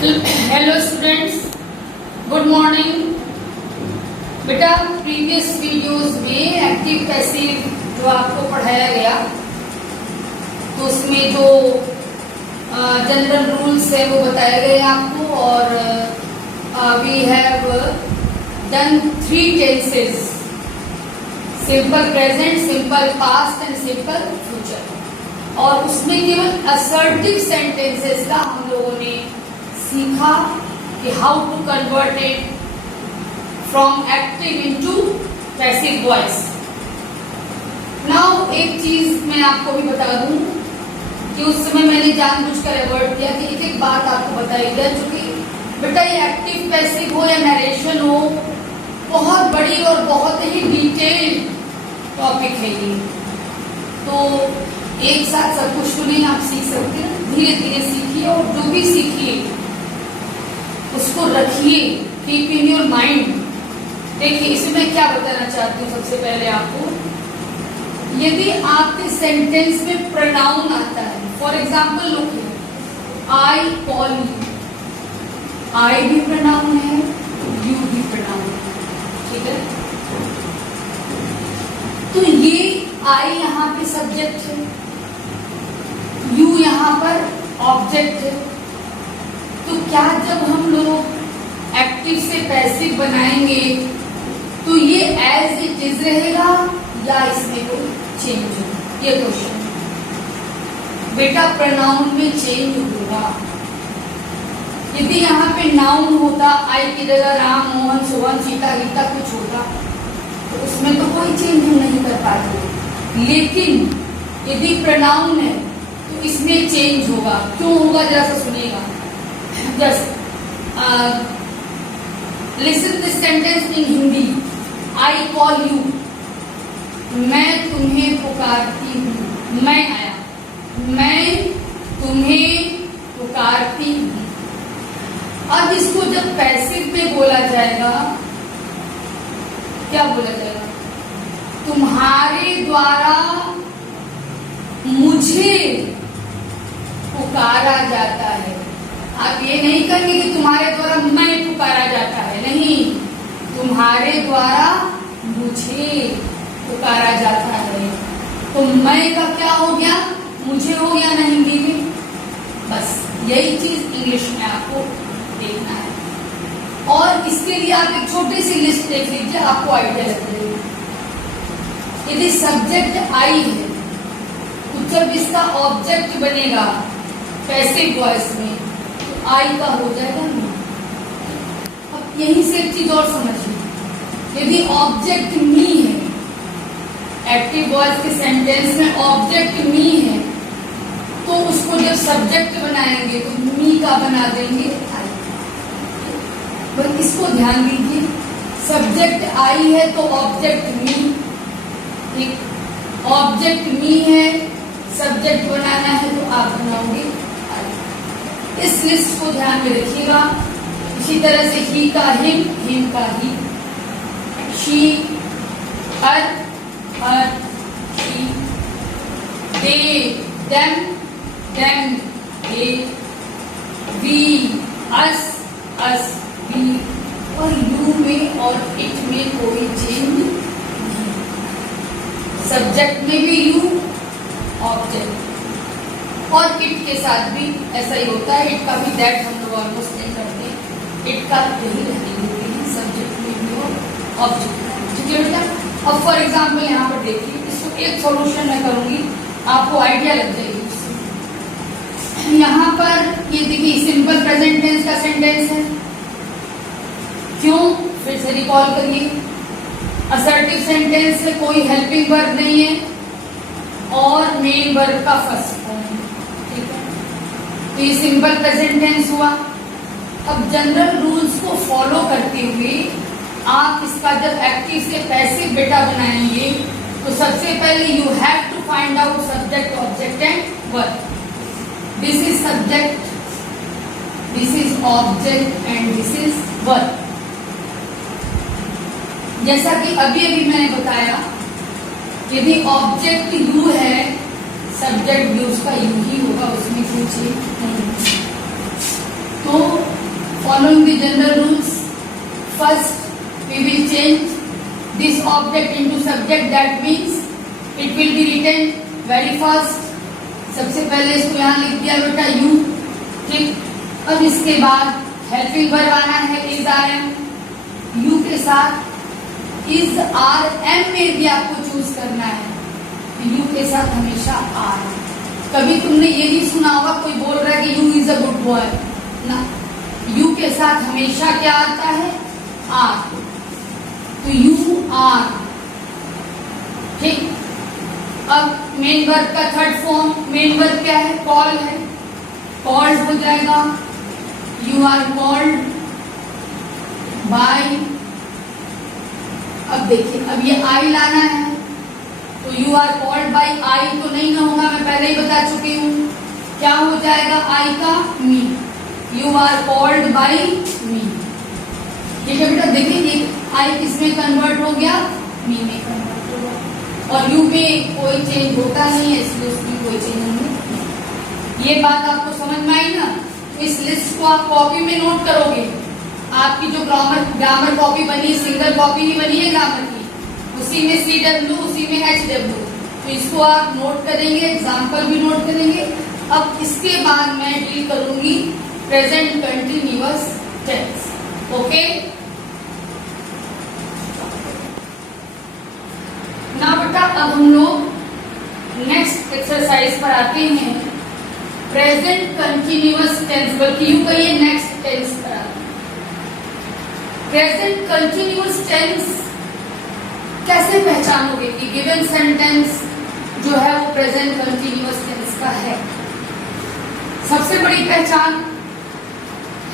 Hello students, good morning. बेटा, previous videos में active passive जो आपको पढ़ाया गया तो उसमें जो जनरल रूल्स है वो बताए गए आपको, और we have done 3 tenses: simple present, simple past and simple future. और उसमें केवल असर्टिव सेंटेंसेस का हम लोगों ने सीखा कि how to convert it from active into passive voice. Now एक चीज मैं आपको भी बता दूं कि उस समय मैंने जानबूझकर अवॉइड किया कि एक बात आपको बताई गया, जो कि बेटा ये एक्टिव पैसिव हो या नरेशन हो, बहुत बड़ी और बहुत ही डिटेल टॉपिक है ये। तो एक साथ सब कुछ तो नहीं आप सीख सकते, धीरे धीरे सीखिए और जो भी सीखिए उसको रखिए, कीप इन योर माइंड। देखिए इसमें क्या बताना चाहती हूँ सबसे पहले आपको, यदि आपके सेंटेंस में प्रोनाउन आता है, for example look I call you, I भी प्रोनाउन है, यू भी प्रोनाउन है, ठीक है। तो ये आई यहाँ पे सब्जेक्ट है, यू यहाँ पर ऑब्जेक्ट है। तो क्या जब हम लोग एक्टिव से पैसिव बनाएंगे तो ये एज इट इज रहेगा या इसमें कोई चेंज होगा? ये क्वेश्चन। बेटा प्रोनाउन में चेंज होगा। यदि यहाँ पे नाउन होता, आई की जगह राम, मोहन, सोहन, सीता, गीता कुछ होता तो उसमें तो कोई चेंज हम नहीं कर पाते। लेकिन यदि प्रोनाउन है तो इसमें चेंज होगा। क्यों होगा जरा सा सुनिएगा। Just listen this sentence in Hindi. I call you, मैं तुम्हें पुकारती हूँ। मैं आया, मैं तुम्हें पुकारती हूँ। अब इसको जब पैसिव में बोला जाएगा, क्या बोला जाएगा? तुम्हारे द्वारा मुझे पुकारा जाता है। आप ये नहीं कहेंगे कि तुम्हारे द्वारा मैं पुकारा जाता है, नहीं, तुम्हारे द्वारा मुझे पुकारा जाता है। तो मैं का क्या हो गया? मुझे हो गया ना हिंदी में। बस यही चीज इंग्लिश में आपको देखना है। और इसके लिए आप एक छोटी सी लिस्ट देख लीजिए, आपको आइडिया लग जाएगा। यदि सब्जेक्ट आई है तो जब इसका ऑब्जेक्ट बनेगा पैसिव वॉइस में तो आई का हो जाएगा ना। अब यहीं से एक चीज और समझिए, यदि ऑब्जेक्ट मी है, एक्टिव वॉइस के सेंटेंस में ऑब्जेक्ट मी है, तो उसको जब सब्जेक्ट बनाएंगे तो मी का बना देंगे आई। बस इसको ध्यान दीजिए, सब्जेक्ट आई है तो ऑब्जेक्ट मी, ठीक, ऑब्जेक्ट मी है, सब्जेक्ट बनाना है तो आप बनाओगे आई। इस लिस्ट को ध्यान में रखिएगा। इसी तरह से ही का हिम का he, she, her, she, they, them, they, we, us, we. और यू में और इट में कोई चेंज नहीं। सब्जेक्ट में भी यू, ऑब्जेक्ट, और इट के साथ भी ऐसा ही होता है। इट का भी दैट हम लोग ऑलमोस्ट नहीं करते, इट का यही रहने देते हैं, सब्जेक्ट में भी और ऑब्जेक्ट में। ठीक है बेटा। अब फॉर एग्जाम्पल यहाँ पर देखिए, इसको एक सॉल्यूशन मैं करूंगी, आपको आइडिया लग जाएगी उससे। यहाँ पर ये देखिए सिंपल प्रेजेंट टेंस का सेंटेंस है। क्यों? फिर से रिकॉल करिए, असर्टिव सेंटेंस में कोई हेल्पिंग वर्ब नहीं है और मेन वर्ब का फर्स्ट फॉर्म है, ठीक है। तो ये सिंपल प्रेजेंट टेंस हुआ। अब जनरल रूल्स को फॉलो करते हुए आप इसका जब एक्टिव से पैसिव बेटा बनाएंगे तो सबसे पहले you have to find out subject, object and verb. This is subject, this is object and this is verb. जैसा कि अभी मैंने बताया, यदि ऑब्जेक्ट यू है, सब्जेक्ट भी उसका यू ही होगा, उसमें कुछ नहीं। तो following the general rules. First, we will change this object into subject. That means it will be written very fast. सबसे पहले इसको यहाँ लिख दिया बेटा यू, ठीक। अब इसके बाद हेल्पिंग वर्ब आना है इज आर एम। यू के साथ इज आर एम में भी आपको चूज करना है। यू के साथ हमेशा आर। कभी तुमने ये नहीं सुना होगा कोई बोल रहा है कि you is a good boy ना, यू के साथ हमेशा क्या आता है, आर। तो यू आर, ठीक। अब मेन वर्ब का थर्ड फॉर्म, मेन वर्ब क्या है, कॉल है, कॉल्ड हो जाएगा। You are called by. अब देखिए, अब ये आई लाना है, तो you are called by I तो नहीं ना होगा, मैं पहले ही बता चुकी हूँ। क्या हो जाएगा आई का, मी। यू आर कॉल्ड बाय मी। ठीक है बेटा, देखिए आई किसमें कन्वर्ट हो गया, मी में कन्वर्ट हो गया। और यू में कोई चेंज होता नहीं है, इसलिए उसमें कोई चेंज नहीं है। ये बात आपको समझ में आई ना। तो इस लिस्ट को आप कॉपी में नोट करोगे। आपकी जो ग्रामर कॉपी बनी है, सिंगल कॉपी नहीं बनी है ग्रामर की, उसी में CW, उसी में HW, तो इसको आप नोट करेंगे, एग्जाम्पल भी नोट करेंगे। अब इसके बाद मैं डील करूंगी प्रेजेंट कंटिन्यूअस टेंस। ओके, ना बेटा अब हम लोग नेक्स्ट एक्सरसाइज पर आते हैं। प्रेजेंट कंटिन्यूअस टेंस, बल्कि यूं कहिए नेक्स्ट टेंस पर आते हैं। प्रेजेंट कंटिन्यूअस टेंस कैसे पहचानोगे कि गिवन सेंटेंस जो है वो प्रेजेंट कंटिन्यूअस टेंस का है? सबसे बड़ी पहचान,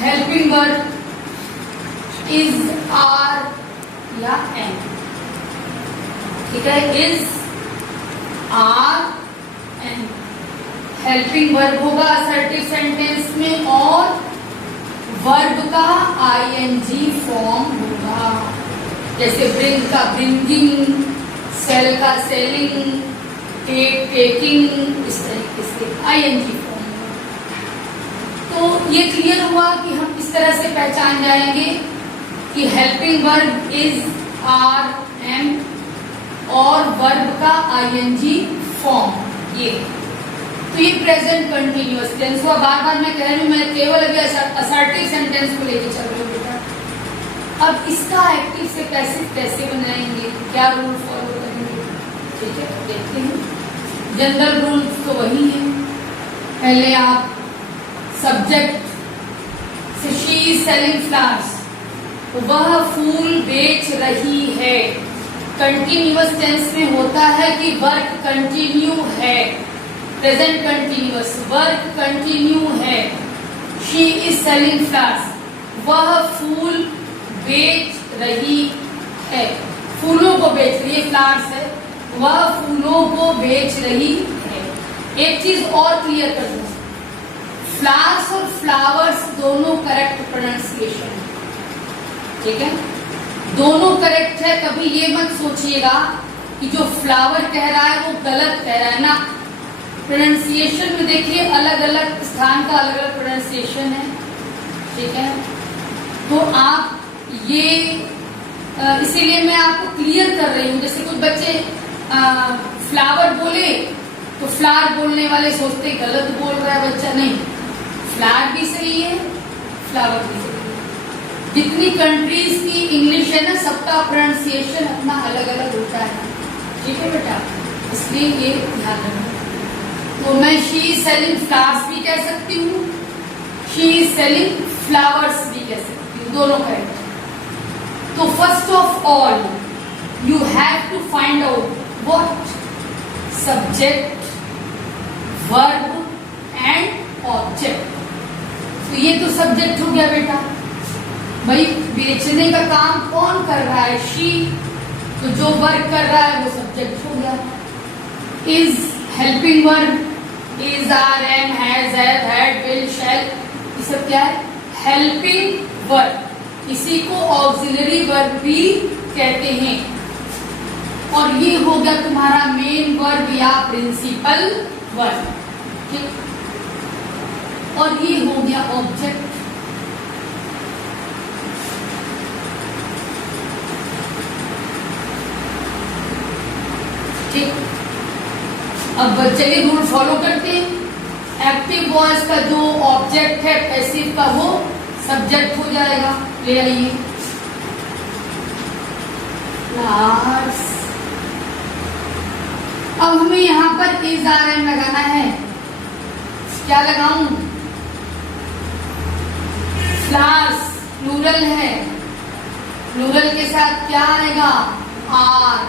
हेल्पिंग वर्ब इज, आर या एम। ठीक है, is, are, am. Helping verb होगा असर्टिव सेंटेंस में, और वर्ब का आईएनजी फॉर्म होगा। जैसे ब्रिंग का ब्रिंगिंग, सेल का सेलिंग, टेक टेकिंग, इस तरीके से आईएनजी फॉर्म होगा। तो ये क्लियर हुआ कि हम इस तरह से पहचान जाएंगे कि helping verb is, are, am, और वर्ब का आईएनजी फॉर्म। ये तो ये प्रेजेंट कंटिन्यूअस टेंस हुआ। बार बार मैं कह रही हूँ, मैं केवल अभी असर्टिव सेंटेंस को लेके चल रही हूँ बेटा। अब इसका एक्टिव से पैसिव कैसे बनाएंगे, क्या रूल फॉलो करेंगे, ठीक है, देखते हैं। जनरल रूल तो वही है। पहले आप सब्जेक्ट से, शी इज सेलिंग फ्लावर्स, वह फूल बेच रही है। कंटिन्यूअस टेंस में होता है कि वर्क कंटिन्यू है, प्रेजेंट कंटिन्यूअस, वर्क कंटिन्यू है। शी इज सेलिंग फ्लावर्स, वह फूल बेच रही है, फूलों को बेच रही है, फ्लावर्स है, वह फूलों को बेच रही है। एक चीज और क्लियर कर दूं, फ्लावर्स और फ्लावर्स दोनों करेक्ट प्रोनाउंसिएशन है, ठीक है, दोनों करेक्ट है। कभी ये मत सोचिएगा कि जो फ्लावर कह रहा है वो गलत कह रहा है ना। प्रोनाउंसिएशन में देखिए अलग अलग स्थान का अलग अलग प्रोनाउंसिएशन है, ठीक है। तो आप ये इसीलिए मैं आपको क्लियर कर रही हूँ। जैसे कुछ बच्चे फ्लावर बोले तो फ्लावर बोलने वाले सोचते गलत बोल रहा है बच्चा, नहीं, फ्लावर भी सही है, फ्लावर भी सही है। जितनी कंट्रीज की इंग्लिश है ना, सबका प्रोनाउंसिएशन अपना अलग अलग होता है, ठीक है बेटा, इसलिए ये ध्यान रखना। तो मैं शी इज सेलिंग फ्लावर्स भी कह सकती हूँ, शी इज सेलिंग फ्लावर्स भी कह सकती हूँ, दोनों करेक्ट। तो first of all you have to find out what subject, verb and object. तो ये तो सब्जेक्ट हो गया बेटा, भाई बेचने का काम कौन कर रहा है, शी, तो जो वर्क कर रहा है वो सब्जेक्ट हो गया। Is helping verb, is, are, am, has, had, will, shall, ये सब क्या है, हेल्पिंग वर्ब। इसी को ऑक्सिलरी वर्ब भी कहते हैं। और ये हो गया तुम्हारा मेन वर्ब या प्रिंसिपल वर्ब, ठीक। और ये हो गया ऑब्जेक्ट। अब चलिए रूल फॉलो करते हैं। एक्टिव वॉइस का जो ऑब्जेक्ट है पैसिव का वो सब्जेक्ट हो जाएगा। ले आइए क्लास। अब हमें यहाँ पर इज आर एम लगाना है। क्या लगाऊं? क्लास प्लूरल है, प्लूरल के साथ क्या आएगा? आर।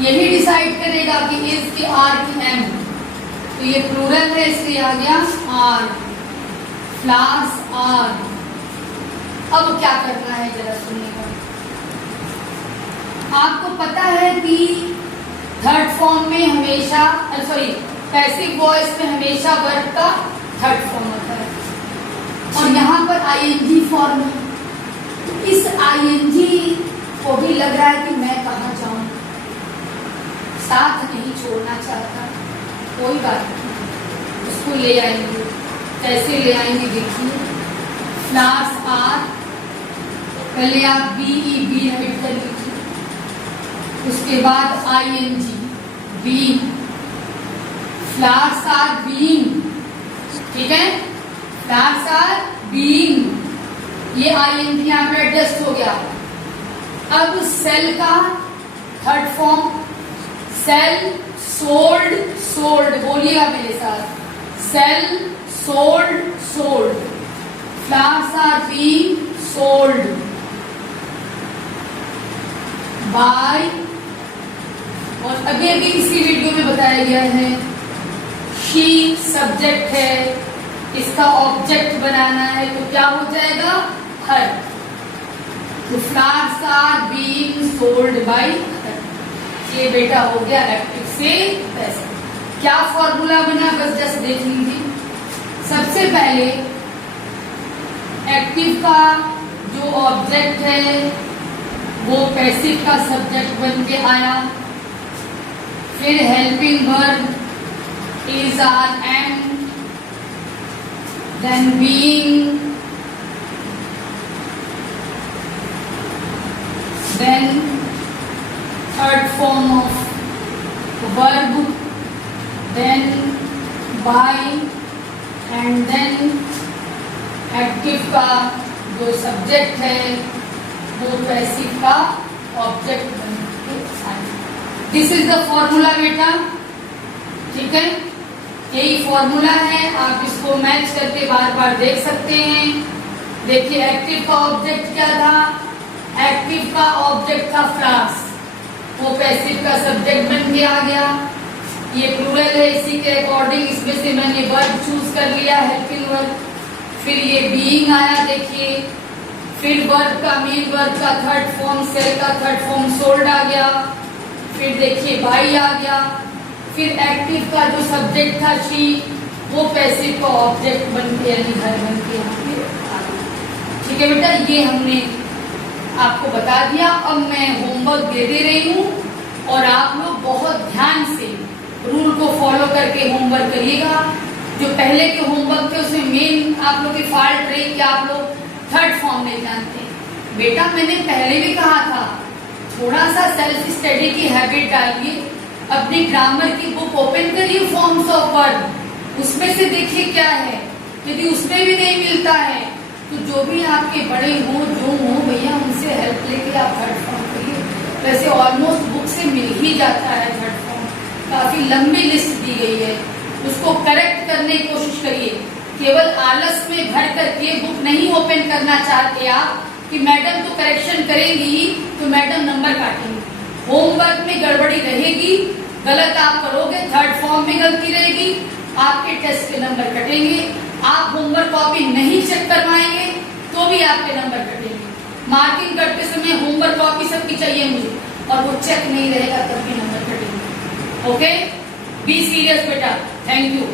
यही डिसाइड करेगा कि इज की आर की एम। तो ये प्लूरल है इसलिए आ गया आर, क्लास आर। अब क्या करना है जरा सुनिएगा। आपको पता है कि थर्ड फॉर्म में हमेशा पैसिव वॉइस में हमेशा वर्ब का थर्ड फॉर्म होता है और यहाँ पर आईएनजी फॉर्म है। तो इस आईएनजी को भी लग रहा है कि मैं कहाँ जाऊं, साथ नहीं छोड़ना चाहता। कोई बात नहीं, उसको ले आएंगे। कैसे ले आएंगे देखिए। क्लास आर, पहले आप बी रिपीट कर लीजिए, उसके बाद ING being, class are being. ठीक है, क्लास आर बीइंग, ये आईएनजी यहाँ पे एडजस्ट हो गया। अब सेल का third form, sell sold sold, बोलिएगा मेरे साथ, sell sold sold, flowers are being sold by. और अभी अभी इसी वीडियो में बताया गया है शी सब्जेक्ट है, इसका ऑब्जेक्ट बनाना है तो क्या हो जाएगा? हर। तो flowers are being sold by her. ये बेटा हो गया एक्टिव से पैसिव। क्या फॉर्मूला बना बस जस्ट देख लीजिए। सबसे पहले एक्टिव का जो ऑब्जेक्ट है वो पैसिव का सब्जेक्ट बन के आया। फिर helping verb is are am, then being, then third form of verb, then by, and then active का जो सब्जेक्ट है वो पैसिव का ऑब्जेक्ट बनके आए। दिस इज द फॉर्मूला बेटा। ठीक है, यही फॉर्मूला है। आप इसको मैच करके बार बार देख सकते हैं। देखिए एक्टिव का ऑब्जेक्ट क्या था? एक्टिव का ऑब्जेक्ट था फ्लावर्स, वो पैसिव का सब्जेक्ट बन के आ गया। ये प्लूरल है, इसी के अकॉर्डिंग इसमें से मैंने वर्ब चूज कर लिया, हेल्पिंग वर्ब। फिर ये बीइंग आया देखिए, फिर वर्ब का मेन वर्ब का थर्ड फॉर्म, सेल का थर्ड फॉर्म सोल्ड आ गया। फिर देखिए बाई आ गया। फिर एक्टिव का जो सब्जेक्ट था शी, वो पैसिव का ऑब्जेक्ट बन के यानी घर बन के यहाँ पे आ गया। ठीक है बेटा, ये हमने आपको बता दिया। अब मैं होमवर्क दे रही हूँ और आप लोग बहुत ध्यान से रूल को फॉलो करके होमवर्क करिएगा। जो पहले के होमवर्क थे उसमें मेन आप लोग की फॉल्ट रही कि आप लोग थर्ड फॉर्म नहीं जानते। बेटा मैंने पहले भी कहा था थोड़ा सा सेल्फ स्टडी की हैबिट डालिए, अपनी ग्रामर की बुक ओपन करिए, फॉर्म्स ऑफ वर्ब, उसमें से देखिए क्या है। यदि उसमें भी नहीं मिलता है तो जो भी आपके बड़े हो जो हो भैया उनसे हेल्प लेके आप थर्ड फॉर्म करिए। वैसे ऑलमोस्ट बुक से मिल ही जाता है थर्ड फॉर्म, काफी लंबी लिस्ट दी गई है, उसको करेक्ट करने की कोशिश करिए। केवल आलस में भर करके बुक नहीं ओपन करना चाहते आप कि मैडम तो करेक्शन करेंगी तो मैडम नंबर काटेंगी। होमवर्क में गड़बड़ी रहेगी, गलत आप करोगे, थर्ड फॉर्म में गलती रहेगी, आपके टेस्ट के नंबर कटेंगे। आप होमवर्क कॉपी नहीं चेक करवाएंगे तो भी आपके नंबर कटेंगे। मार्किंग करते समय होमवर्क कॉपी सबकी चाहिए मुझे, और वो चेक नहीं रहेगा तब भी नंबर कटेंगे। ओके, बी सीरियस बेटा। Thank you.